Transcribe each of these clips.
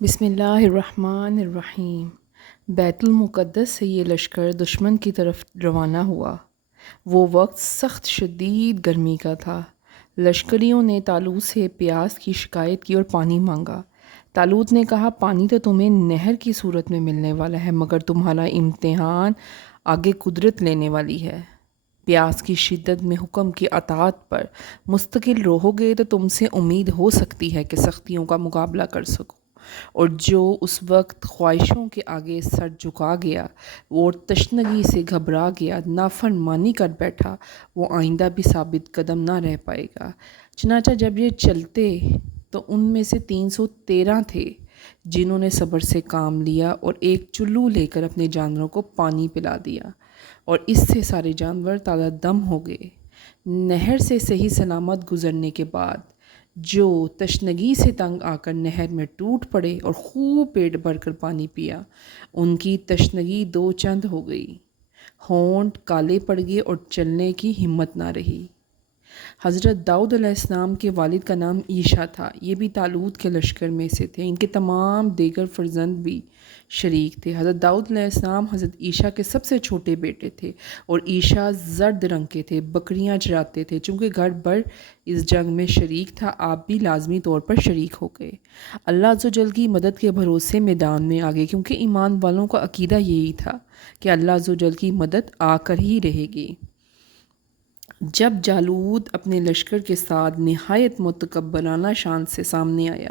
بسم اللہ الرحمن الرحیم۔ بیت المقدس سے یہ لشکر دشمن کی طرف روانہ ہوا۔ وہ وقت سخت شدید گرمی کا تھا۔ لشکریوں نے طالوت سے پیاس کی شکایت کی اور پانی مانگا۔ طالوت نے کہا، پانی تو تمہیں نہر کی صورت میں ملنے والا ہے، مگر تمہارا امتحان آگے قدرت لینے والی ہے۔ پیاس کی شدت میں حکم کی اطاعت پر مستقل رہو گے تو تم سے امید ہو سکتی ہے کہ سختیوں کا مقابلہ کر سکو، اور جو اس وقت خواہشوں کے آگے سر جھکا گیا اور تشنگی سے گھبرا گیا، نافرمانی کر بیٹھا، وہ آئندہ بھی ثابت قدم نہ رہ پائے گا۔ چنانچہ جب یہ چلتے تو ان میں سے 313 تھے جنہوں نے صبر سے کام لیا اور ایک چلو لے کر اپنے جانوروں کو پانی پلا دیا، اور اس سے سارے جانور تازہ دم ہو گئے۔ نہر سے صحیح سلامت گزرنے کے بعد جو تشنگی سے تنگ آ کر نہر میں ٹوٹ پڑے اور خوب پیٹ بھر کر پانی پیا، ان کی تشنگی دو چند ہو گئی، ہونٹ کالے پڑ گئے اور چلنے کی ہمت نہ رہی۔ حضرت داؤد علیہ السلام کے والد کا نام عیشا تھا۔ یہ بھی طالوت کے لشکر میں سے تھے۔ ان کے تمام دیگر فرزند بھی شریک تھے۔ حضرت داؤد علیہ السلام حضرت عیشا کے سب سے چھوٹے بیٹے تھے، اور عیشا زرد رنگ کے تھے، بکریاں چراتے تھے۔ چونکہ گھر بھر اس جنگ میں شریک تھا، آپ بھی لازمی طور پر شریک ہو گئے۔ اللہ عز و جل کی مدد کے بھروسے میدان میں آگے، کیونکہ ایمان والوں کا عقیدہ یہی تھا کہ اللہ عز و جل کی مدد آ کر ہی رہے گی۔ جب جالوت اپنے لشکر کے ساتھ نہایت متکبرانہ شان سے سامنے آیا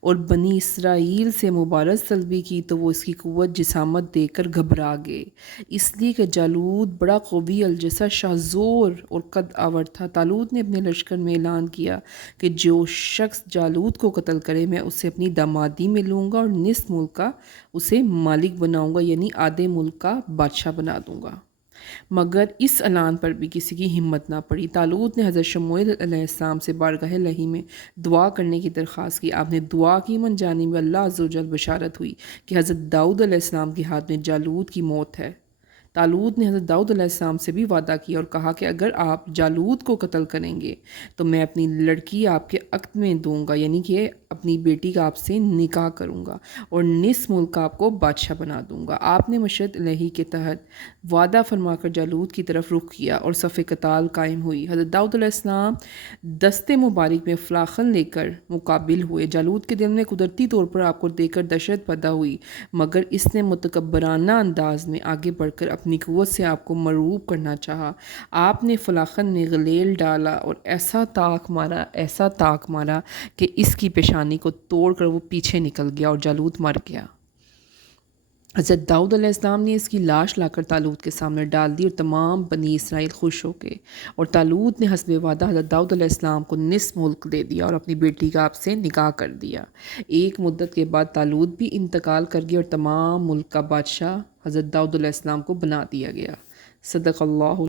اور بنی اسرائیل سے مبارز طلبی کی، تو وہ اس کی قوت جسامت دیکھ کر گھبرا گئے، اس لیے کہ جالوت بڑا قوی الجثہ، شاہ زور اور قد آور تھا۔ طالوت نے اپنے لشکر میں اعلان کیا کہ جو شخص جالوت کو قتل کرے، میں اسے اپنی دامادی میں لوں گا اور نصف ملک کا اسے مالک بناؤں گا، یعنی آدھے ملک کا بادشاہ بنا دوں گا۔ مگر اس اعلان پر بھی کسی کی ہمت نہ پڑی۔ طالوت نے حضرت شموئیل علیہ السلام سے بارگاہ الہی میں دعا کرنے کی درخواست کی۔ آپ نے دعا کی، من جانب اللہ عز و جل بشارت ہوئی کہ حضرت داؤد علیہ السلام کے ہاتھ میں جالوت کی موت ہے۔ طالوت نے حضرت داؤد علیہ السلام سے بھی وعدہ کیا اور کہا کہ اگر آپ جالوت کو قتل کریں گے تو میں اپنی لڑکی آپ کے عقد میں دوں گا، یعنی کہ اپنی بیٹی کا آپ سے نکاح کروں گا، اور نصف ملک کا آپ کو بادشاہ بنا دوں گا۔ آپ نے مشورت الہی کے تحت وعدہ فرما کر جالوت کی طرف رخ کیا اور صف قتال قائم ہوئی۔ حضرت داؤد علیہ السلام دستے مبارک میں فلاخن لے کر مقابل ہوئے۔ جالوت کے دل میں قدرتی طور پر آپ کو دیکھ کر دہشت پیدا ہوئی، مگر اس نے متکبرانہ انداز میں آگے بڑھ کر اپنی قوت سے آپ کو مرعوب کرنا چاہا۔ آپ نے فلاخن میں غلیل ڈالا اور ایسا تاک مارا کہ اس کی پیشانی کو توڑ کر وہ پیچھے نکل گیا اور جالوت مر گیا۔ حضرت داؤد علیہ السلام نے اس کی لاش لا کر طالوت کے سامنے ڈال دی، اور تمام بنی اسرائیل خوش ہو گئے، اور طالوت نے حسب وعدہ حضرت داؤد علیہ السلام کو نصف ملک دے دیا اور اپنی بیٹی کا آپ سے نکاح کر دیا۔ ایک مدت کے بعد طالوت بھی انتقال کر گیا اور تمام ملک کا بادشاہ حضرت داؤد علیہ السلام کو بنا دیا گیا۔ صدق اللہ۔